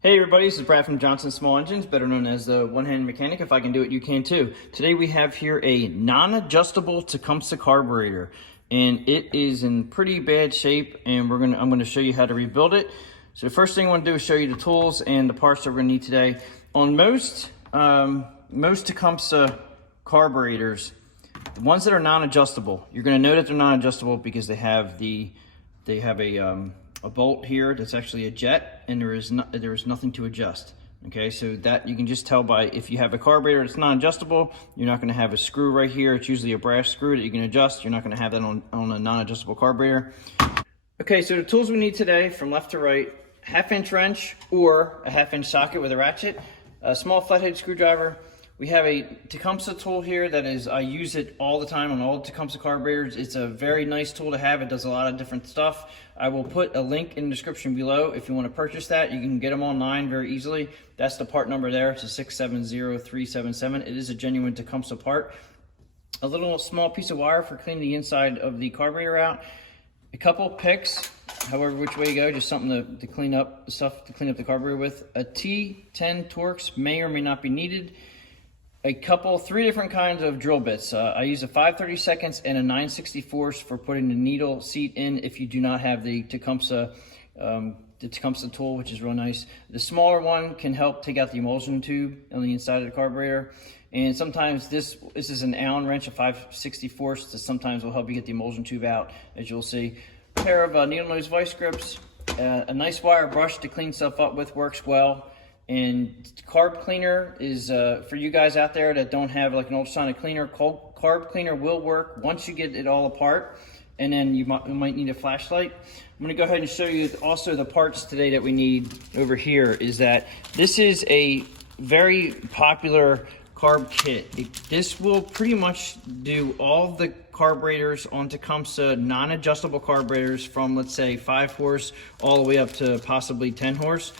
Hey everybody, this is Brad from Johnson Small Engines, better known as the one-hand mechanic. If I can do it, you can too. Today we have here a non-adjustable Tecumseh carburetor, and it is in pretty bad shape, and I'm gonna show you how to rebuild it. So the first thing I want to do is show you the tools and the parts that we're gonna need today. On most Tecumseh carburetors, the ones that are non-adjustable, you're gonna know that they're non-adjustable because they have a bolt here that's actually a jet, and there is nothing to adjust. Okay, so that you can just tell by, if you have a carburetor that's non-adjustable, you're not going to have a screw right here. It's usually a brass screw that you can adjust. You're not going to have that on a non-adjustable carburetor. Okay, so the tools we need today, from left to right: half-inch wrench or a half-inch socket with a ratchet, a small flathead screwdriver. We have a Tecumseh tool here that is, I use it all the time on all Tecumseh carburetors. It's a very nice tool to have. It does a lot of different stuff. I will put a link in the description below if you want to purchase that. You can get them online very easily. That's the part number there. It's a 670377. It is a genuine Tecumseh part. A little small piece of wire for cleaning the inside of the carburetor out. A couple picks, however which way you go, just something to clean up the stuff, to clean up the carburetor with. A T10 Torx may or may not be needed. Three different kinds of drill bits. I use a 5/32 and a 9/64 for putting the needle seat in if you do not have the Tecumseh tool, which is real nice. The smaller one can help take out the emulsion tube on the inside of the carburetor. And sometimes this is an Allen wrench, a 5/64, so sometimes will help you get the emulsion tube out, as you'll see. A pair of needle nose vice grips, a nice wire brush to clean stuff up with works well. And carb cleaner is, for you guys out there that don't have like an ultrasonic cleaner, carb cleaner will work once you get it all apart. And then you might need a flashlight. I'm gonna go ahead and show you also the parts today that we need over here. Is that this is a very popular carb kit. This will pretty much do all the carburetors on Tecumseh, non-adjustable carburetors, from, let's say, 5 horse all the way up to possibly 10 horse.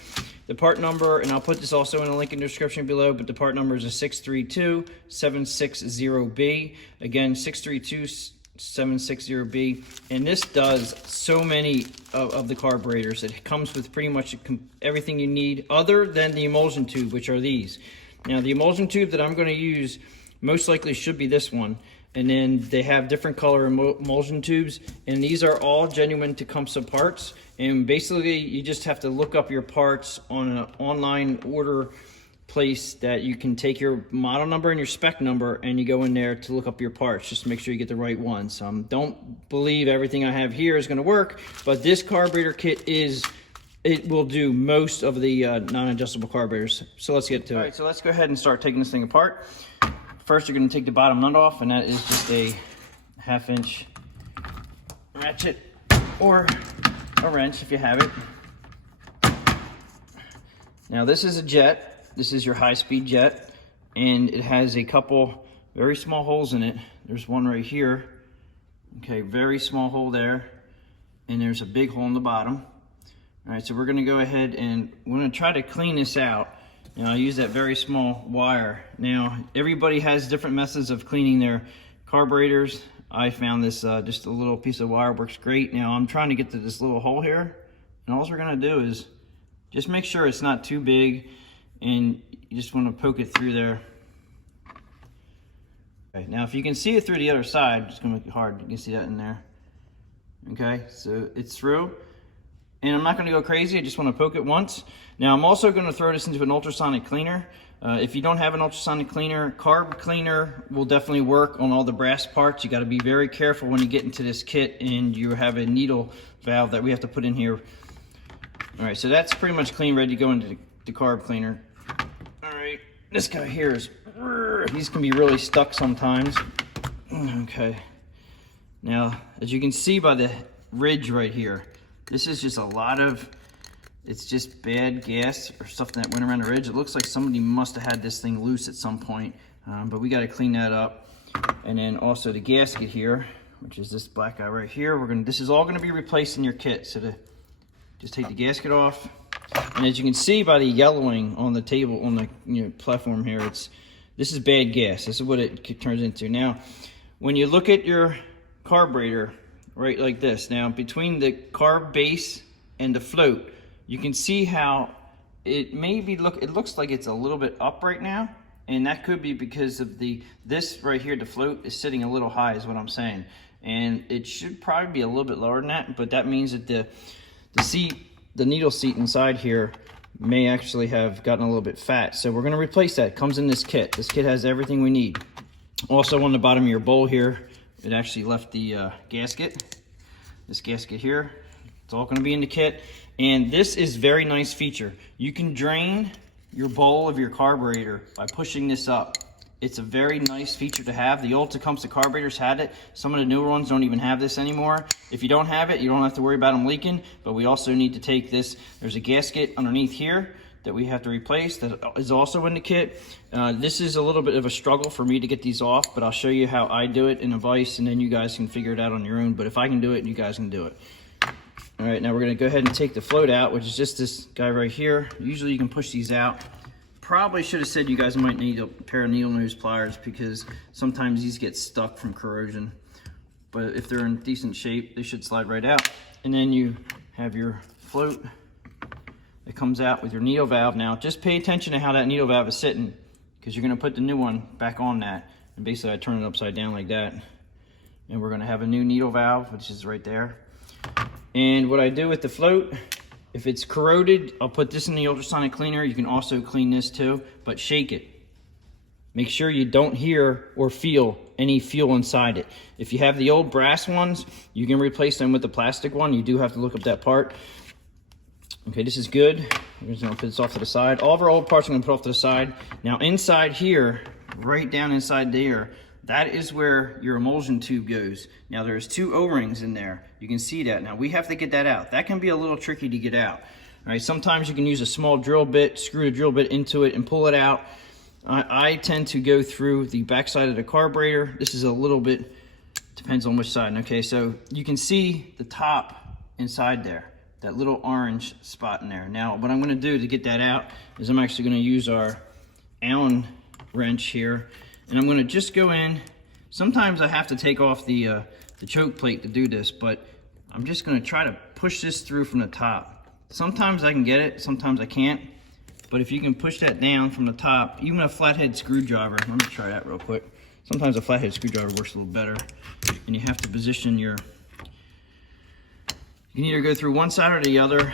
The part number, and I'll put this also in a link in the description below, but the part number is a 632760B. Again, 632760B. And this does so many of the carburetors. It comes with pretty much everything you need other than the emulsion tube, which are these. Now, the emulsion tube that I'm going to use most likely should be this one. And then they have different color emulsion tubes, and these are all genuine Tecumseh parts. And basically, you just have to look up your parts on an online order place that you can take your model number and your spec number, and you go in there to look up your parts, just to make sure you get the right ones. Don't believe everything I have here is going to work, but this carburetor kit it will do most of the non-adjustable carburetors. So let's get to it. All right, so let's go ahead and start taking this thing apart. First, you're going to take the bottom nut off, and that is just a half-inch ratchet or a wrench if you have it. Now, this is a jet. This is your high-speed jet, and it has a couple very small holes in it. There's one right here. Okay, very small hole there, and there's a big hole in the bottom. All right, so we're going to go ahead and we're going to try to clean this out. I use that very small wire. Now, everybody has different methods of cleaning their carburetors. I found this just a little piece of wire works great. Now, I'm trying to get to this little hole here, and all we're gonna do is just make sure it's not too big, and you just wanna poke it through there. Okay, now if you can see it through the other side, it's gonna make it hard. You can see that in there. Okay, so it's through. And I'm not going to go crazy, I just want to poke it once. Now, I'm also going to throw this into an ultrasonic cleaner. If you don't have an ultrasonic cleaner, carb cleaner will definitely work on all the brass parts. You got to be very careful when you get into this kit and you have a needle valve that we have to put in here. All right, so that's pretty much clean, ready to go into the carb cleaner. All right, this guy here these can be really stuck sometimes. Okay, now, as you can see by the ridge right here, this is just it's just bad gas or stuff that went around the ridge. It looks like somebody must have had this thing loose at some point, but we got to clean that up. And then also the gasket here, which is this black guy right here. This is all gonna be replaced in your kit. So just take the gasket off. And as you can see by the yellowing on the table, on the platform here, this is bad gas. This is what it turns into. Now, when you look at your carburetor, right like this. Now, between the carb base and the float, you can see how it may be, it looks like it's a little bit up right now, and that could be because of this right here, the float is sitting a little high is what I'm saying. And it should probably be a little bit lower than that, but that means that the needle seat inside here may actually have gotten a little bit fat. So we're gonna replace that. It comes in this kit. This kit has everything we need. Also on the bottom of your bowl here, it actually left the gasket. This gasket here, it's all gonna be in the kit. And this is a very nice feature. You can drain your bowl of your carburetor by pushing this up. It's a very nice feature to have. The old Tecumseh carburetors had it. Some of the newer ones don't even have this anymore. If you don't have it, you don't have to worry about them leaking, but we also need to take this. There's a gasket underneath here that we have to replace that is also in the kit. This is a little bit of a struggle for me to get these off, but I'll show you how I do it in a vise, and then you guys can figure it out on your own. But if I can do it, you guys can do it. All right, now we're gonna go ahead and take the float out, which is just this guy right here. Usually you can push these out. Probably should have said you guys might need a pair of needle nose pliers because sometimes these get stuck from corrosion. But if they're in decent shape, they should slide right out. And then you have your float that comes out with your needle valve. Now, just pay attention to how that needle valve is sitting because you're gonna put the new one back on that. And basically I turn it upside down like that. And we're gonna have a new needle valve, which is right there. And what I do with the float, if it's corroded, I'll put this in the ultrasonic cleaner. You can also clean this too, but shake it. Make sure you don't hear or feel any fuel inside it. If you have the old brass ones, you can replace them with the plastic one. You do have to look up that part. Okay, this is good. I'm just gonna put this off to the side. All of our old parts I'm gonna put off to the side. Now inside here, right down inside there, that is where your emulsion tube goes. Now there's 2 O-rings in there. You can see that. Now we have to get that out. That can be a little tricky to get out. All right, sometimes you can use a small drill bit, screw the drill bit into it and pull it out. I tend to go through the back side of the carburetor. This is a little bit, depends on which side. Okay, so you can see the top inside there, that little orange spot in there. Now what I'm gonna do to get that out is I'm actually gonna use our Allen wrench here. And I'm gonna just go in. Sometimes I have to take off the choke plate to do this, but I'm just gonna try to push this through from the top. Sometimes I can get it, sometimes I can't. But if you can push that down from the top, even a flathead screwdriver, let me try that real quick. Sometimes a flathead screwdriver works a little better. And you have to position you can either go through one side or the other.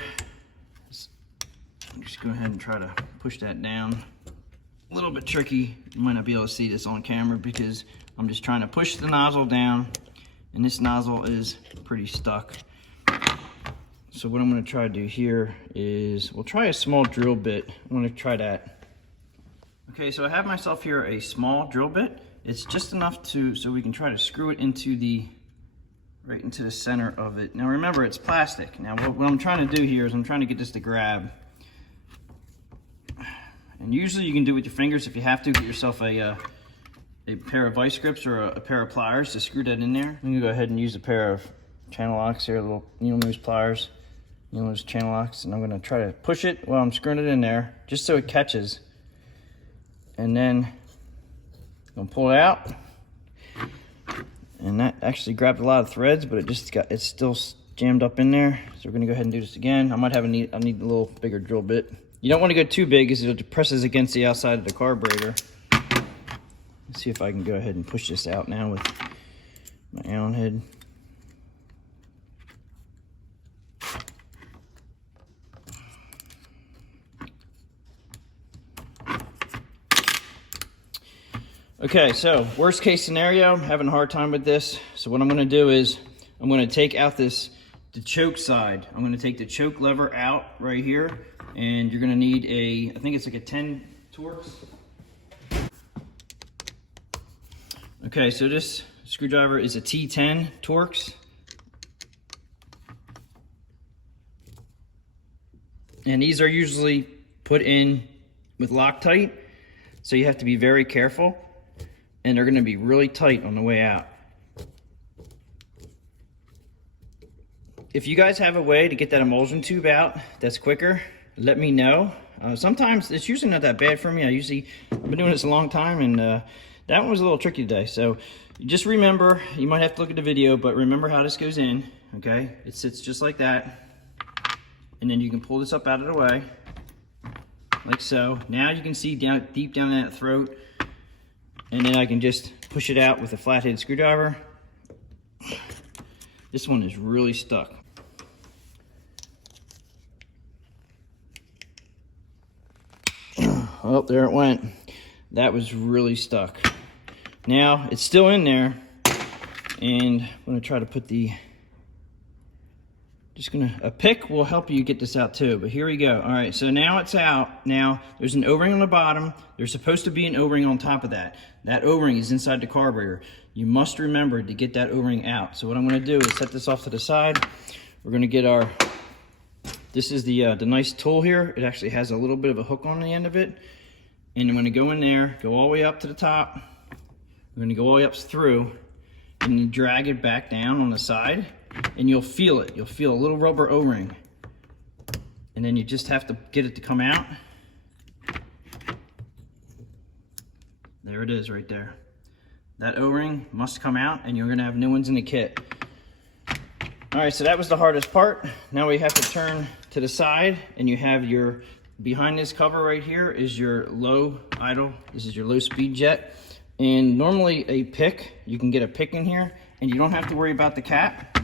Just go ahead and try to push that down. A little bit tricky. You might not be able to see this on camera because I'm just trying to push the nozzle down and this nozzle is pretty stuck. So what I'm going to try to do here is we'll try a small drill bit. I'm going to try that. Okay, so I have myself here a small drill bit. It's just enough so we can try to screw it into right into the center of it. Now remember, it's plastic. Now what I'm trying to do here is I'm trying to get this to grab. And usually you can do it with your fingers. If you have to, get yourself a pair of vice grips or a pair of pliers to screw that in there. I'm gonna go ahead and use a pair of channel locks here, little needle nose pliers, needle nose channel locks, and I'm gonna try to push it while I'm screwing it in there, just so it catches. And then I'm gonna pull it out. And that actually grabbed a lot of threads, but it's still jammed up in there. So we're gonna go ahead and do this again. I need a little bigger drill bit. You don't want to go too big because it presses against the outside of the carburetor. Let's see if I can go ahead and push this out now with my Allen head. Okay, so worst case scenario, I'm having a hard time with this. So what I'm going to do is I'm going to take out the choke side. I'm going to take the choke lever out right here. And you're gonna need I think it's like a 10 Torx. Okay, so this screwdriver is a T10 Torx. And these are usually put in with Loctite, so you have to be very careful. And they're gonna be really tight on the way out. If you guys have a way to get that emulsion tube out that's quicker, let me know. Sometimes it's usually not that bad for me. I've been doing this a long time, and that one was a little tricky today. So just remember, you might have to look at the video, but remember how this goes in, okay? It sits just like that. And then you can pull this up out of the way. like so. Now you can see down deep down in that throat, and then I can just push it out with a flathead screwdriver. This one is really stuck. Oh, there it went. That was really stuck. Now it's still in there, and I'm gonna try to put a pick will help you get this out too, but here we go. All right, so now it's out. Now there's an O-ring on the bottom. There's supposed to be an O-ring on top of that. That O-ring is inside the carburetor. You must remember to get that O-ring out. So what I'm gonna do is set this off to the side. We're gonna get this is the nice tool here. It actually has a little bit of a hook on the end of it. And I'm gonna go in there, go all the way up to the top. I'm gonna go all the way up through, and you drag it back down on the side, and you'll feel it. You'll feel a little rubber O-ring. And then you just have to get it to come out. There it is right there. That O-ring must come out, and you're gonna have new ones in the kit. All right, so that was the hardest part. Now we have to turn to the side, and you have your, behind this cover right here is your low idle. This is your low speed jet. And normally a pick, you can get a pick in here, and you don't have to worry about the cap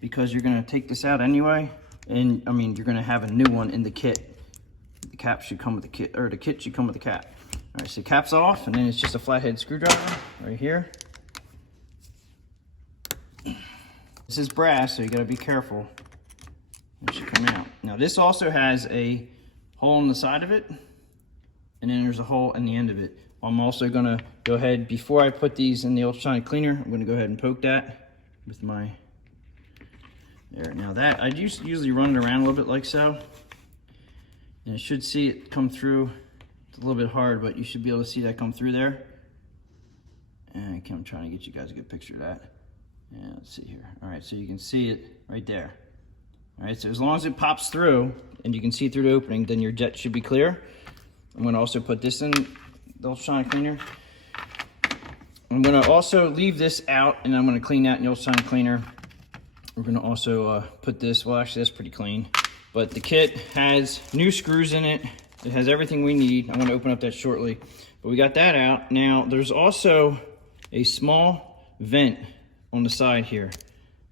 because you're gonna take this out anyway. And I mean, you're gonna have a new one in the kit. The cap should come with the kit, or the kit should come with the cap. All right, so cap's off, and then it's just a flathead screwdriver right here. This is brass, so you gotta be careful. It should come out. Now this also has a hole in the side of it, and then there's a hole in the end of it. I'm also gonna go ahead, before I put these in the ultrasonic cleaner, I'm gonna go ahead and poke that with my, there. Now that, I usually run it around a little bit like so, and you should see it come through. It's a little bit hard, but you should be able to see that come through there. And I'm trying to get you guys a good picture of that. Yeah, let's see here. All right, so you can see it right there. All right, so as long as it pops through and you can see through the opening, then your jet should be clear. I'm gonna also put this in the ultrasonic cleaner. I'm gonna also leave this out, and I'm gonna clean that in the ultrasonic cleaner. We're gonna also put this, well actually that's pretty clean, but the kit has new screws in it. It has everything we need. I'm gonna open up that shortly, but we got that out. Now there's also a small vent on the side here.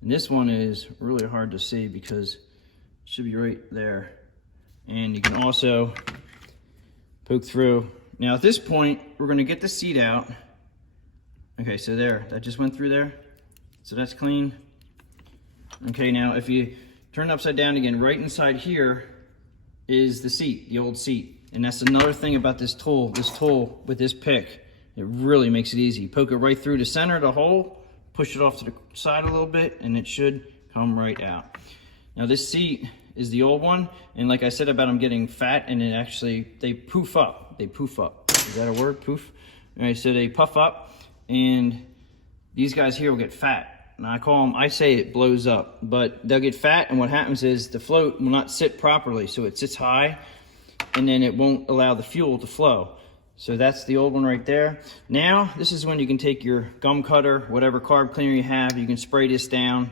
And this one is really hard to see because it should be right there. And you can also poke through. Now at this point, we're gonna get the seat out. Okay, so there, that just went through there. So that's clean. Okay, now if you turn it upside down again, right inside here is the seat, the old seat. And that's another thing about this tool with this pick. It really makes it easy. Poke it right through the center of the hole, push it off to the side a little bit, and it should come right out. Now this seat is the old one, and like I said about them getting fat, and it actually, they poof up. They poof up. Is that a word, poof? All right, so they puff up, and these guys here will get fat. And I say it blows up, but they'll get fat, and what happens is the float will not sit properly, so it sits high, and then it won't allow the fuel to flow. So that's the old one right there. Now, this is when you can take your gum cutter, whatever carb cleaner you have, you can spray this down.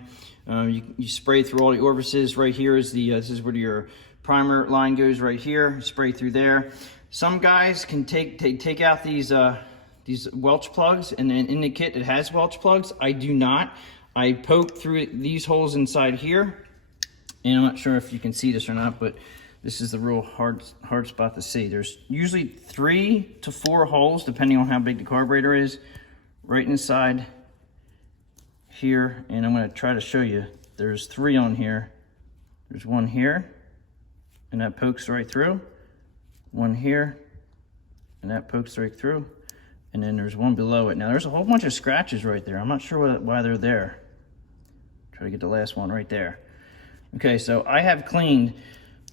You spray through all the orifices. Right here is this is where your primer line goes right here. Spray through there. Some guys can take out these Welch plugs, and then in the kit it has Welch plugs. I do not. I poke through these holes inside here, and I'm not sure if you can see this or not, but this is the real hard spot to see. There's usually 3 to 4 holes, depending on how big the carburetor is, right inside here. And I'm gonna try to show you. There's 3 on here. There's one here, and that pokes right through. One here, and that pokes right through. And then there's one below it. Now there's a whole bunch of scratches right there. I'm not sure why they're there. Try to get the last one right there. Okay, so I have cleaned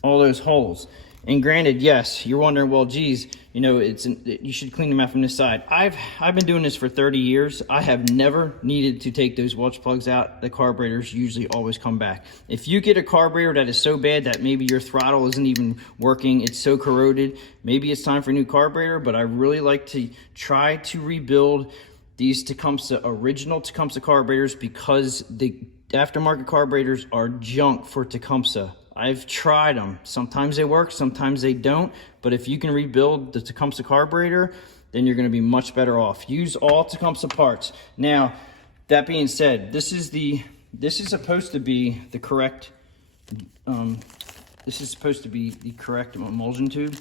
all those holes. And granted, yes, you're wondering, well, geez, you know, you should clean them out from this side. I've been doing this for 30 years. I have never needed to take those Welch plugs out. The carburetors usually always come back. If you get a carburetor that is so bad that maybe your throttle isn't even working, it's so corroded, maybe it's time for a new carburetor, but I really like to try to rebuild these Tecumseh, original Tecumseh carburetors, because the aftermarket carburetors are junk for Tecumseh. I've tried them. Sometimes they work, sometimes they don't. But if you can rebuild the Tecumseh carburetor, then you're gonna be much better off. Use all Tecumseh parts. Now, that being said, this is supposed to be the correct, emulsion tube,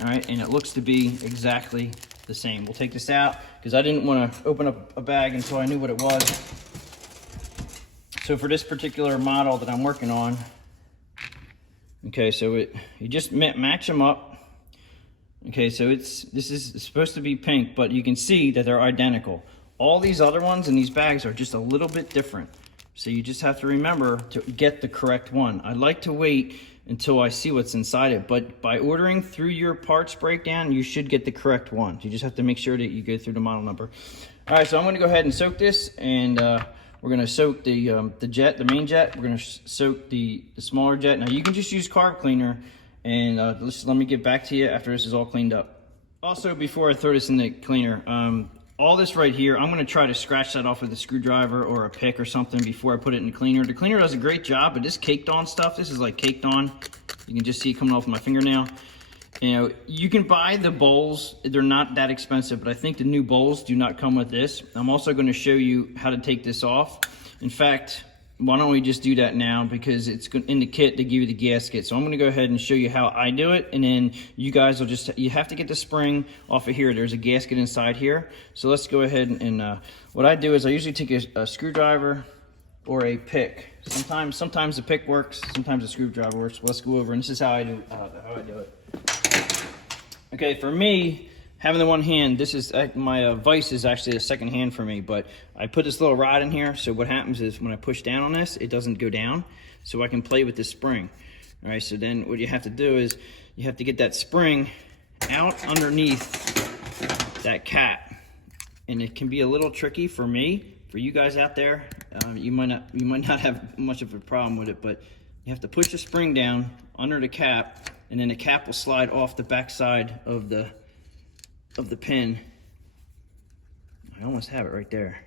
all right? And it looks to be exactly the same. We'll take this out because I didn't want to open up a bag until I knew what it was. So for this particular model that I'm working on, okay, so you just match them up. Okay, so this is supposed to be pink, but you can see that they're identical. All these other ones in these bags are just a little bit different. So you just have to remember to get the correct one. I like to wait until I see what's inside it, but by ordering through your parts breakdown, you should get the correct one. You just have to make sure that you go through the model number. All right, so I'm gonna go ahead and soak this, and we're gonna soak the main jet. We're gonna soak the smaller jet. Now you can just use carb cleaner, and let me get back to you after this is all cleaned up. Also, before I throw this in the cleaner, all this right here, I'm gonna try to scratch that off with a screwdriver or a pick or something before I put it in the cleaner. The cleaner does a great job, but this caked on stuff, this is like caked on. You can just see it coming off my fingernail. You know, you can buy the bowls, they're not that expensive, but I think the new bowls do not come with this. I'm also gonna show you how to take this off. In fact, why don't we just do that now, because it's in the kit they give you the gasket. So I'm gonna go ahead and show you how I do it, and then you guys will you have to get the spring off of here. There's a gasket inside here. So let's go ahead and what I do is I usually take a screwdriver or a pick. Sometimes the pick works, sometimes the screwdriver works. Let's go over, and this is how I do it. Okay, for me, having the one hand, this is my vise is actually a second hand for me, but I put this little rod in here, so what happens is when I push down on this, it doesn't go down, so I can play with this spring. All right, so then what you have to do is you have to get that spring out underneath that cap, and it can be a little tricky for me. For you guys out there, you might not have much of a problem with it, but you have to push the spring down under the cap, and then the cap will slide off the back side of the pin. I almost have it right there.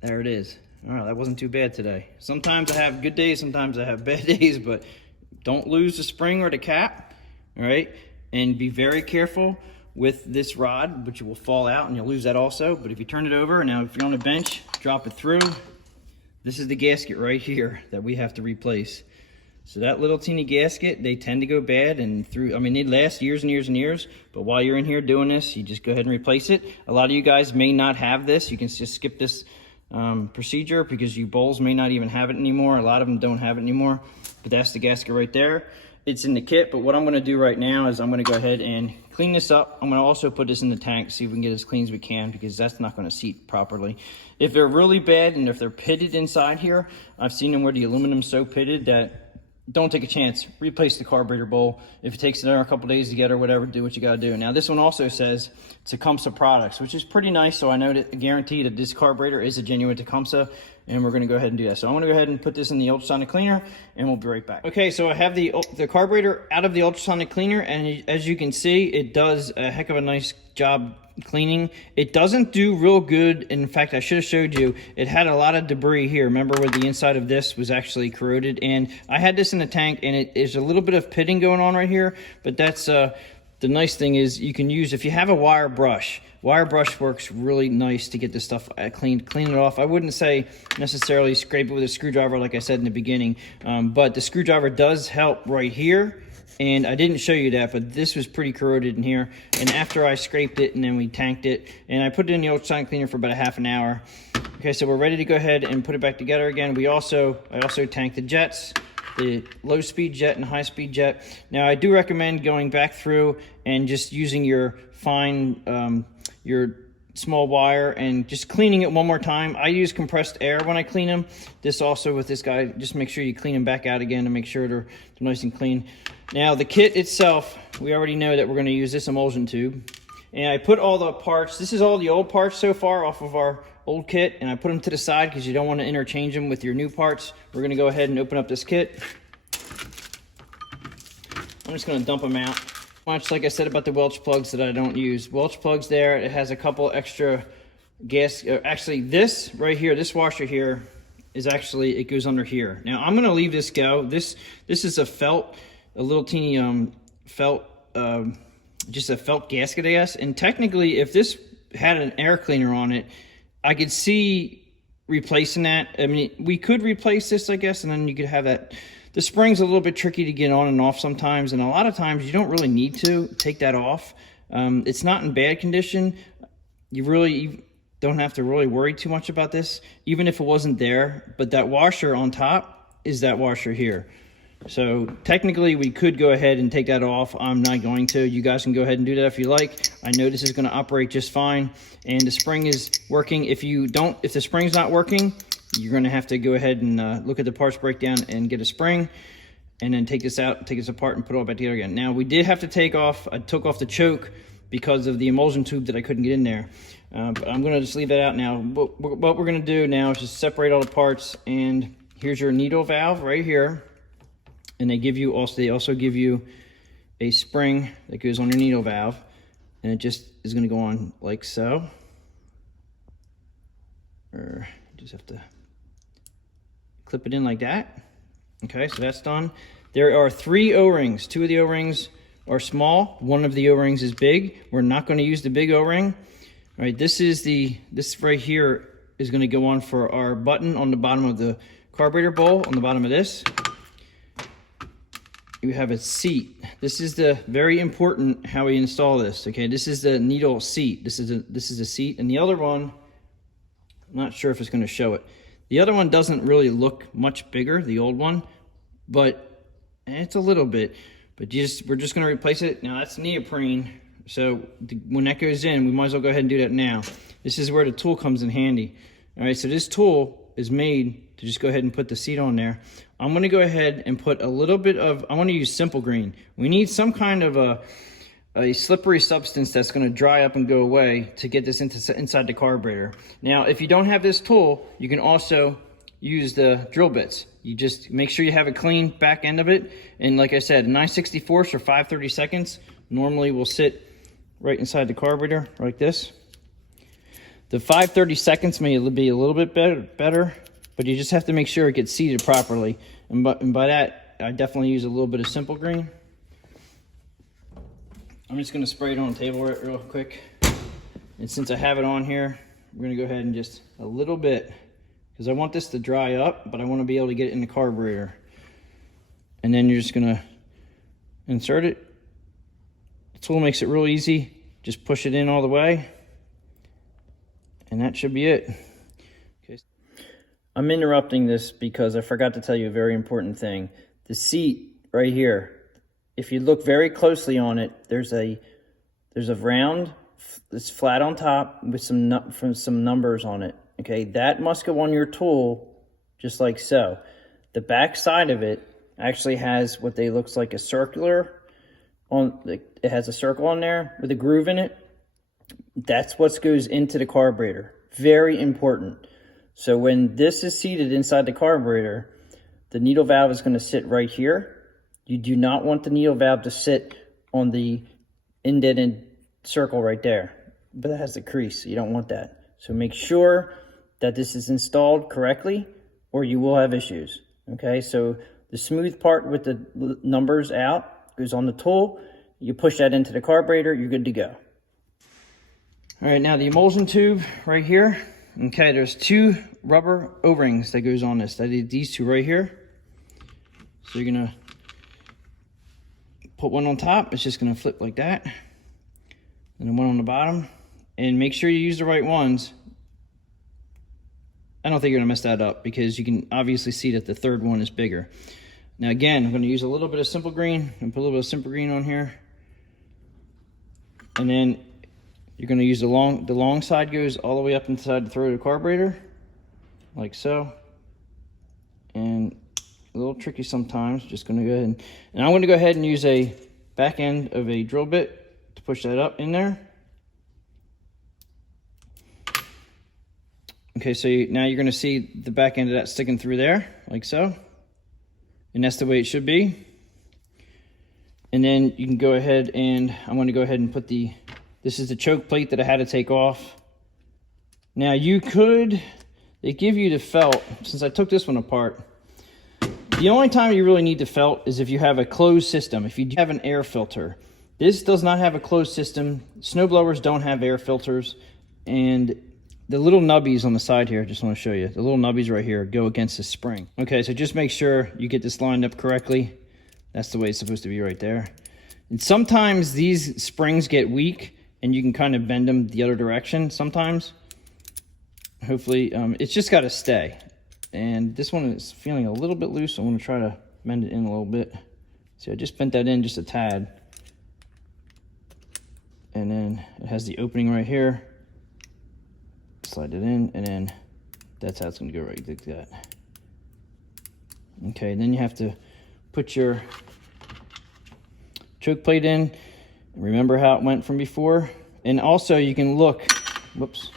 There it is. All right, that wasn't too bad today. Sometimes I have good days, sometimes I have bad days, but don't lose the spring or the cap, all right? And be very careful with this rod, which will fall out and you'll lose that also. But if you turn it over, now if you're on a bench, drop it through. This is the gasket right here that we have to replace. So that little teeny gasket, they tend to go bad, and I mean, they last years and years and years, but while you're in here doing this, you just go ahead and replace it. A lot of you guys may not have this. You can just skip this procedure because you bowls may not even have it anymore. A lot of them don't have it anymore, but that's the gasket right there. It's in the kit, but what I'm gonna do right now is I'm gonna go ahead and clean this up. I'm gonna also put this in the tank, see if we can get as clean as we can, because that's not gonna seat properly. If they're really bad and if they're pitted inside here, I've seen them where the aluminum's so pitted that don't take a chance. Replace the carburetor bowl. If it takes another couple days to get or whatever, do what you gotta do. Now this one also says Tecumseh products, which is pretty nice, so I know that guarantee that this carburetor is a genuine Tecumseh, and we're gonna go ahead and do that. So I'm gonna go ahead and put this in the ultrasonic cleaner, and we'll be right back. Okay, so I have the carburetor out of the ultrasonic cleaner, and as you can see, it does a heck of a nice job cleaning. It doesn't do real good. In fact, I should have showed you, it had a lot of debris here. Remember where the inside of this was actually corroded? And I had this in the tank, and it is a little bit of pitting going on right here, but that's the nice thing is you can use, if you have a wire brush works really nice to get this stuff clean it off. I wouldn't say necessarily scrape it with a screwdriver like I said in the beginning, but the screwdriver does help right here. And I didn't show you that, but this was pretty corroded in here. And after I scraped it and then we tanked it, and I put it in the ultrasonic cleaner for about a half an hour. Okay, so we're ready to go ahead and put it back together again. I also tanked the jets, the low speed jet and high speed jet. Now I do recommend going back through and just using your fine, your small wire and just cleaning it one more time. I use compressed air when I clean them. This also with this guy, just make sure you clean them back out again to make sure they're nice and clean. Now the kit itself, we already know that we're going to use this emulsion tube. And I put all the parts, this is all the old parts so far off of our old kit, and I put them to the side because you don't want to interchange them with your new parts. We're going to go ahead and open up this kit. I'm just going to dump them out. Much like I said about the Welch plugs that I don't use. Welch plugs there, it has a couple extra gas, actually this right here, this washer here, is actually, it goes under here. Now I'm gonna leave this go. This is a felt, a little teeny felt, just a felt gasket, I guess. And technically, if this had an air cleaner on it, I could see replacing that. I mean, we could replace this, I guess, and then you could have that. The spring's a little bit tricky to get on and off sometimes, and a lot of times you don't really need to take that off. It's not in bad condition. You don't have to really worry too much about this, even if it wasn't there. But that washer on top is that washer here. So technically we could go ahead and take that off. I'm not going to. You guys can go ahead and do that if you like. I know this is going to operate just fine, and the spring is working. If the spring's not working, you're going to have to go ahead and look at the parts breakdown and get a spring, and then take this out, take this apart, and put it all back together again. Now we did have to I took off the choke because of the emulsion tube that I couldn't get in there. But I'm going to just leave that out now. What we're going to do now is just separate all the parts, and here's your needle valve right here. And they also give you a spring that goes on your needle valve, and it just is going to go on like so. Or you just have to clip it in like that. Okay, so that's done. There are 3 O-rings. 2 of the O-rings are small. 1 of the O-rings is big. We're not going to use the big O-ring. All right, this right here is going to go on for our button on the bottom of the carburetor bowl. On the bottom of this, you have a seat. This is the very important how we install this. Okay, this is the needle seat. This is a seat, and the other one, I'm not sure if it's going to show it. The other one doesn't really look much bigger, the old one, but it's a little bit. But we're just going to replace it. Now that's neoprene, so when that goes in, we might as well go ahead and do that now. This is where the tool comes in handy. All right, so this tool is made to just go ahead and put the seat on there. I'm going to go ahead and put a little bit of, I want to use simple green. We need some kind of a slippery substance that's going to dry up and go away to get this inside the carburetor. Now, if you don't have this tool, you can also use the drill bits. You just make sure you have a clean back end of it. And like I said, 9/64 or 5/32 normally will sit right inside the carburetor like this. The 5/32 may be a little bit better, but you just have to make sure it gets seated properly. And by that, I definitely use a little bit of simple green. I'm just going to spray it on the table real quick. And since I have it on here, I'm going to go ahead and just a little bit, because I want this to dry up, but I want to be able to get it in the carburetor. And then you're just going to insert it. The tool makes it real easy. Just push it in all the way, and that should be it. Okay. I'm interrupting this because I forgot to tell you a very important thing. The seat right here, if you look very closely on it, there's a round that's flat on top with some numbers on it. Okay, that must go on your tool just like so. The back side of it actually has what looks like a circular it has a circle on there with a groove in it. That's what goes into the carburetor. Very important. So when this is seated inside the carburetor, the needle valve is going to sit right here. You do not want the needle valve to sit on the indented circle right there, but that has the crease. You don't want that. So make sure that this is installed correctly, or you will have issues. Okay, so the smooth part with the numbers out goes on the tool. You push that into the carburetor, you're good to go. All right, now the emulsion tube right here. Okay, there's 2 rubber O-rings that goes on this. I did these 2 right here. So you're gonna put one on top. It's just gonna flip like that, and then one on the bottom. And make sure you use the right ones. I don't think you're gonna mess that up, because you can obviously see that the 3rd one is bigger. Now again, I'm gonna use a little bit of simple green and put a little bit of simple green on here. And then you're gonna use the long side goes all the way up inside the throat of the carburetor, like so. And a little tricky sometimes, just gonna go ahead and I'm gonna go ahead and use a back end of a drill bit to push that up in there. Okay, so now you're gonna see the back end of that sticking through there, like so. And that's the way it should be. And then you can go ahead and I'm gonna go ahead and put this is the choke plate that I had to take off. Now they give you the felt. Since I took this one apart, the only time you really need the felt is if you have a closed system, if you have an air filter. This does not have a closed system. Snowblowers don't have air filters. And the little nubbies on the side here, just want to show you, the little nubbies right here go against the spring. Okay, so just make sure you get this lined up correctly. That's the way it's supposed to be right there. And sometimes these springs get weak and you can kind of bend them the other direction sometimes. Hopefully, it's just got to stay. And this one is feeling a little bit loose, so I'm going to try to bend it in a little bit. See, I just bent that in just a tad. And then it has the opening right here. Slide it in, and then that's how it's going to go right like that. Okay, then you have to put your choke plate in. Remember how it went from before? And also you can look, whoops.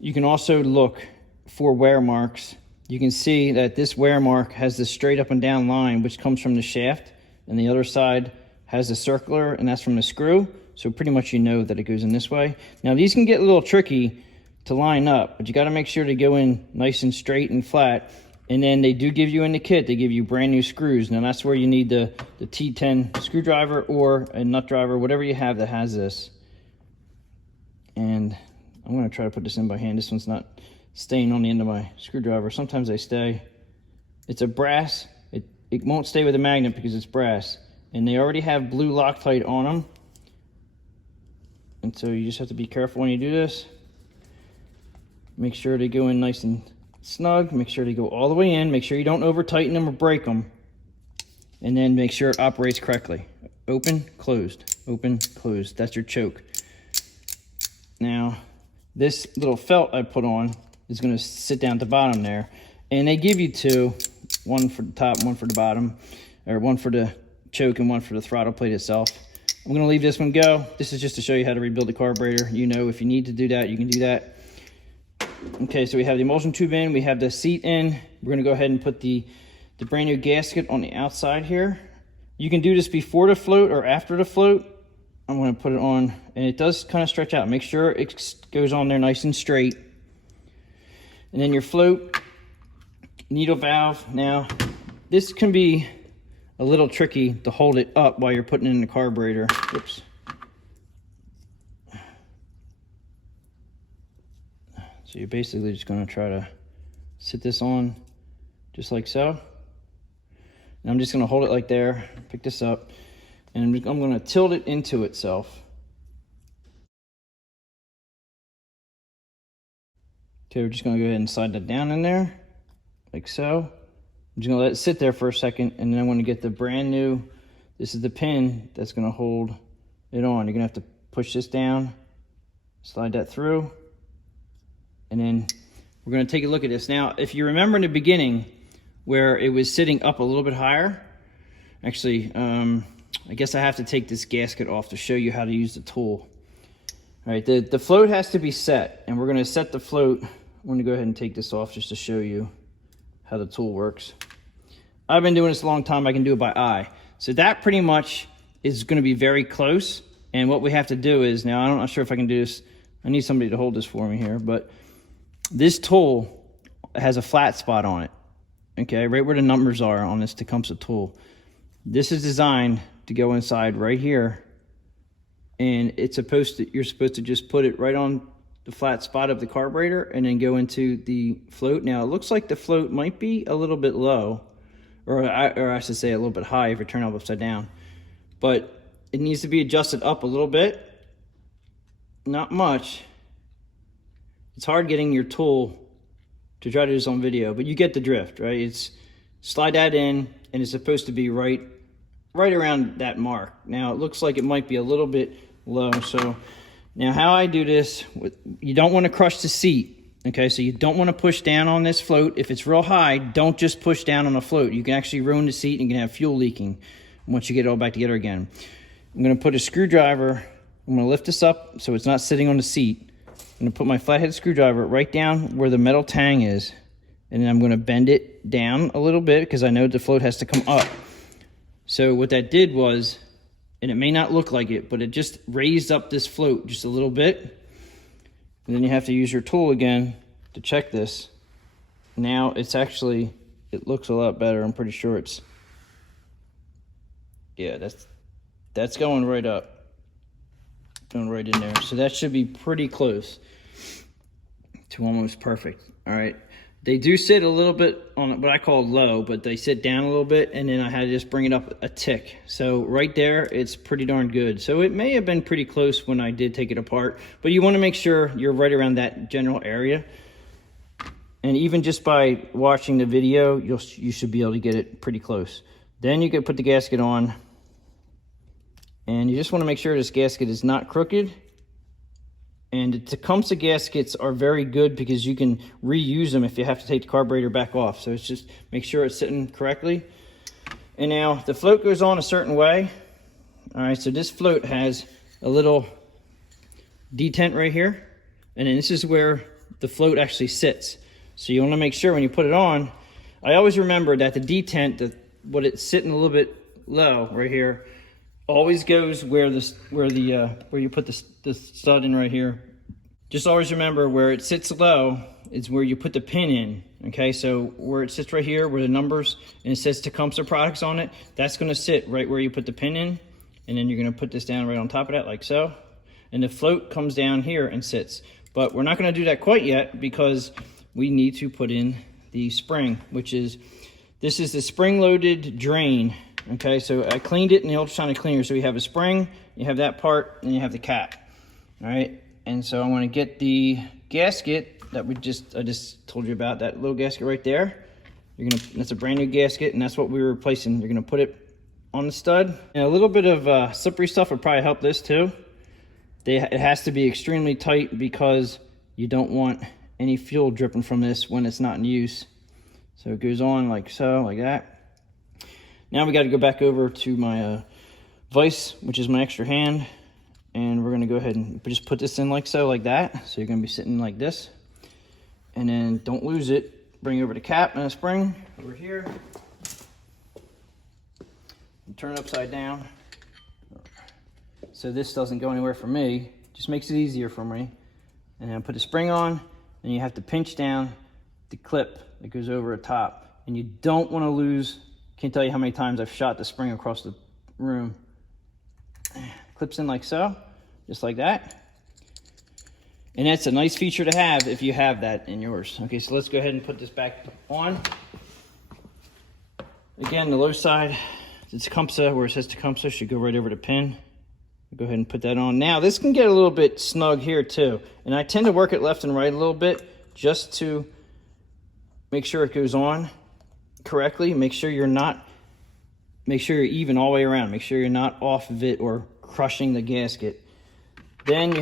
You can also look for wear marks. You can see that this wear mark has the straight up and down line, which comes from the shaft, and the other side has a circular, and that's from the screw. So pretty much you know that it goes in this way. Now these can get a little tricky to line up, but you got to make sure they go in nice and straight and flat. And then they do give you in the kit, they give you brand new screws. Now that's where you need the T10 screwdriver or a nut driver, whatever you have that has this. And I'm going to try to put this in by hand. This one's not staying on the end of my screwdriver. Sometimes they stay. It's a brass. It won't stay with a magnet because it's brass. And they already have blue Loctite on them. And so you just have to be careful when you do this. Make sure they go in nice and snug. Make sure they go all the way in. Make sure you don't over tighten them or break them. And then make sure it operates correctly. Open, closed, open, closed. That's your choke. Now, this little felt I put on is going to sit down at the bottom there. And they give you two, one for the top, one for the bottom, or one for the choke and one for the throttle plate itself. I'm going to leave this one go. This is just to show you how to rebuild the carburetor. You know, if you need to do that, you can do that. Okay, so we have the emulsion tube in, we have the seat in. We're going to go ahead and put the brand new gasket on the outside here. You can do this before the float or after the float. I'm going to put it on, and it does kind of stretch out. Make sure it goes on there nice and straight. And then your float, needle valve. Now, this can be a little tricky to hold it up while you're putting it in the carburetor. Whoops. So you're basically just going to try to sit this on just like so. And I'm just going to hold it like there, pick this up, and I'm going to tilt it into itself. Okay, we're just going to go ahead and slide that down in there, like so. I'm just going to let it sit there for a second, and then I'm going to get the brand new, this is the pin that's going to hold it on. You're going to have to push this down, slide that through, and then we're going to take a look at this. Now, if you remember in the beginning where it was sitting up a little bit higher, actually, I guess I have to take this gasket off to show you how to use the tool. All right, the float has to be set, and we're going to set the float. I'm going to go ahead and take this off just to show you how the tool works. I've been doing this a long time. I can do it by eye. So that pretty much is going to be very close. And what we have to do is, now I'm not sure if I can do this. I need somebody to hold this for me here, but this tool has a flat spot on it. Okay, right where the numbers are on this Tecumseh tool. This is designed to go inside right here, and it's supposed to, you're supposed to just put it right on the flat spot of the carburetor and then go into the float. Now it looks like the float might be a little bit low, or I should say a little bit high if you turn it upside down, but it needs to be adjusted up a little bit, not much. It's hard getting your tool to try to do this on video, but you get the drift, right? It's slide that in, and it's supposed to be right around that mark. Now it looks like it might be a little bit low. So now how I do this, you don't want to crush the seat. Okay, so you don't want to push down on this float. If it's real high, don't just push down on the float. You can actually ruin the seat and you can have fuel leaking once you get it all back together again. I'm going to put a screwdriver, I'm going to lift this up so it's not sitting on the seat. I'm going to put my flathead screwdriver right down where the metal tang is, and then I'm going to bend it down a little bit because I know the float has to come up. So what that did was, and it may not look like it, but it just raised up this float just a little bit. And then you have to use your tool again to check this. Now it's actually, it looks a lot better. I'm pretty sure it's, yeah, that's going right up, going right in there. So that should be pretty close to almost perfect. All right. They do sit a little bit on what I call low, but they sit down a little bit, and then I had to just bring it up a tick. So right there, it's pretty darn good. So it may have been pretty close when I did take it apart, but you want to make sure you're right around that general area. And even just by watching the video, you should be able to get it pretty close. Then you can put the gasket on, and you just want to make sure this gasket is not crooked. And the Tecumseh gaskets are very good because you can reuse them if you have to take the carburetor back off. So it's just make sure it's sitting correctly. And now the float goes on a certain way. All right, so this float has a little detent right here. And then this is where the float actually sits. So you want to make sure when you put it on, I always remember that the detent, what it's sitting a little bit low right here, always goes where you put the stud in right here. Just always remember where it sits low is where you put the pin in. Okay, so where it sits right here, where the numbers and it says Tecumseh products on it, that's going to sit right where you put the pin in, and then you're going to put this down right on top of that like so, and the float comes down here and sits. But we're not going to do that quite yet because we need to put in the spring, which is, this is the spring-loaded drain. Okay, so I cleaned it in the ultrasonic cleaner. So you have a spring, you have that part, and you have the cap. All right, and so I want to get the gasket that I just told you about, that little gasket right there. That's a brand new gasket, and that's what we were replacing. You're gonna put it on the stud. And a little bit of slippery stuff would probably help this too. It has to be extremely tight because you don't want any fuel dripping from this when it's not in use. So it goes on like so, like that. Now we got to go back over to my vise, which is my extra hand, and we're going to go ahead and just put this in like so, like that. So you're going to be sitting like this, and then don't lose it. Bring over the cap and a spring over here, and turn it upside down so this doesn't go anywhere for me. Just makes it easier for me. And then put the spring on, and you have to pinch down the clip that goes over the top, and you don't want to lose. Can't tell you how many times I've shot the spring across the room. Clips in like so, just like that. And that's a nice feature to have if you have that in yours. Okay, so let's go ahead and put this back on. Again, the low side, the Tecumseh, where it says Tecumseh, should go right over the pin. Go ahead and put that on. Now, this can get a little bit snug here too. And I tend to work it left and right a little bit just to make sure it goes on correctly. Make sure you're even all the way around. Make sure you're not off of it or crushing the gasket. Then you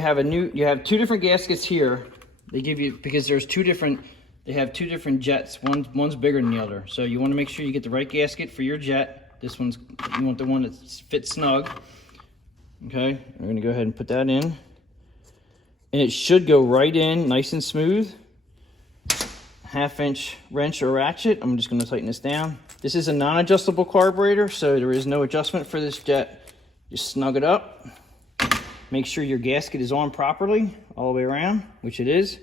have two different gaskets here. They give you, because they have two different jets. One's bigger than the other. So you want to make sure you get the right gasket for your jet. You want the one that fits snug. Okay, we're gonna go ahead and put that in. And it should go right in nice and smooth. 1/2-inch wrench or ratchet. I'm just going to tighten this down. This is a non-adjustable carburetor, so there is no adjustment for this jet. Just snug it up. Make sure your gasket is on properly all the way around, which it is.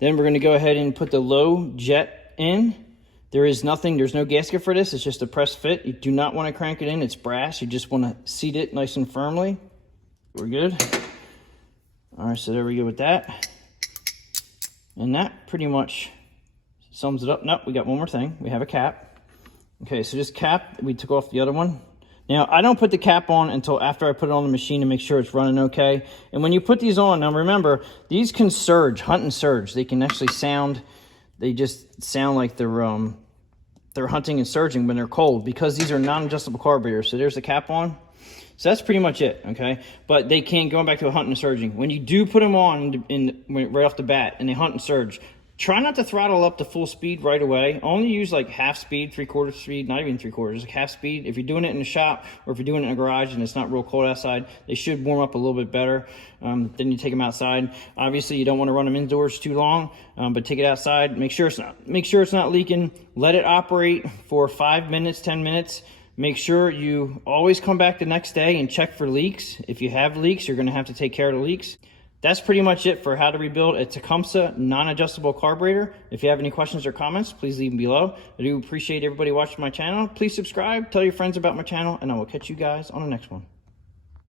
Then we're going to go ahead and put the low jet in. There's no gasket for this. It's just a press fit. You do not want to crank it in. It's brass. You just want to seat it nice and firmly. We're good. All right, so there we go with that. And that pretty much sums it up. Nope, we got one more thing. We have a cap. Okay, so this cap, we took off the other one. Now, I don't put the cap on until after I put it on the machine to make sure it's running okay. And when you put these on, now remember, these can surge, hunt and surge. They can actually they just sound like they're hunting and surging when they're cold because these are non-adjustable carburetors. So there's the cap on. So that's pretty much it, okay? But they can't go back to a hunt and surging. When you do put them on right off the bat and they hunt and surge, try not to throttle up to full speed right away. Only use like half speed, 3/4 speed, not even 3/4, like half speed. If you're doing it in the shop or if you're doing it in a garage and it's not real cold outside, they should warm up a little bit better. Then you take them outside. Obviously, you don't want to run them indoors too long, but take it outside. Make sure it's not leaking. Let it operate for 5 minutes, 10 minutes. Make sure you always come back the next day and check for leaks. If you have leaks, you're going to have to take care of the leaks. that's pretty much it for how to rebuild a Tecumseh non-adjustable carburetor. If you have any questions or comments, please leave them below. I do appreciate everybody watching my channel. Please subscribe, tell your friends about my channel, and I will catch you guys on the next one.